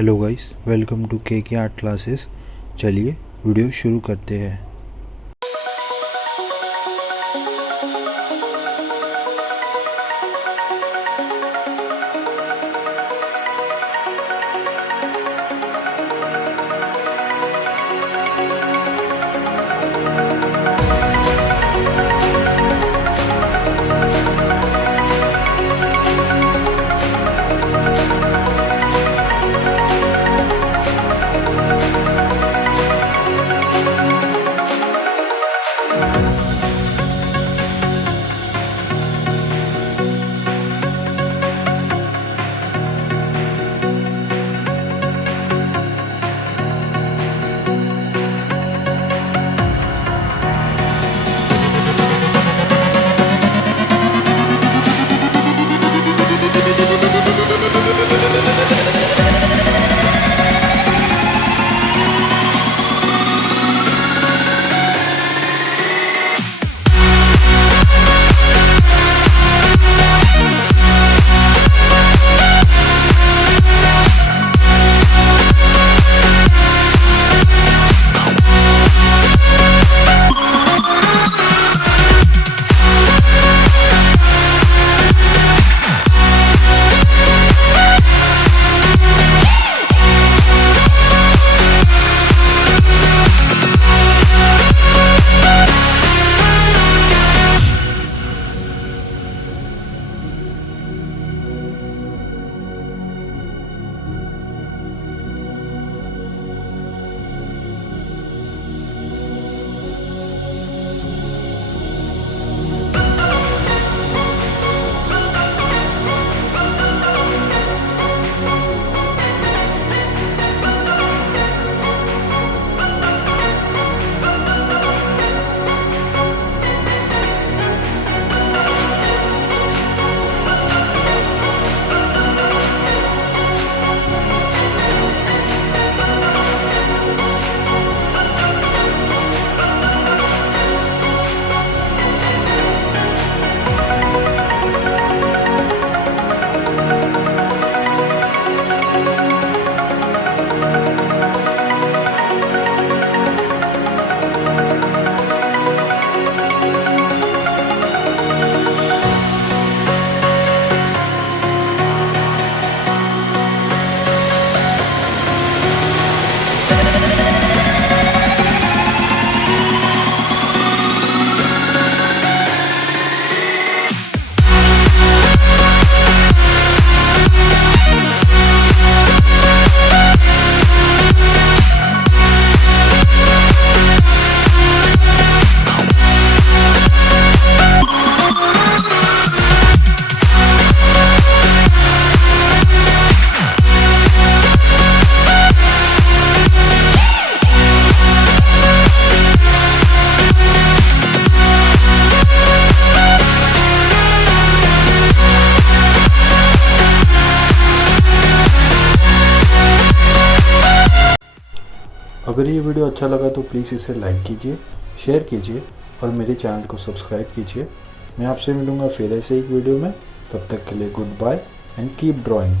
Hello guys, welcome to के art classes. चलिए वीडियो शुरू करते हैं। अगर ये वीडियो अच्छा लगा तो प्लीज़ इसे लाइक कीजिए, शेयर कीजिए और मेरे चैनल को सब्सक्राइब कीजिए। मैं आपसे मिलूँगा फिर ऐसे एक वीडियो में। तब तक के लिए goodbye and keep drawing.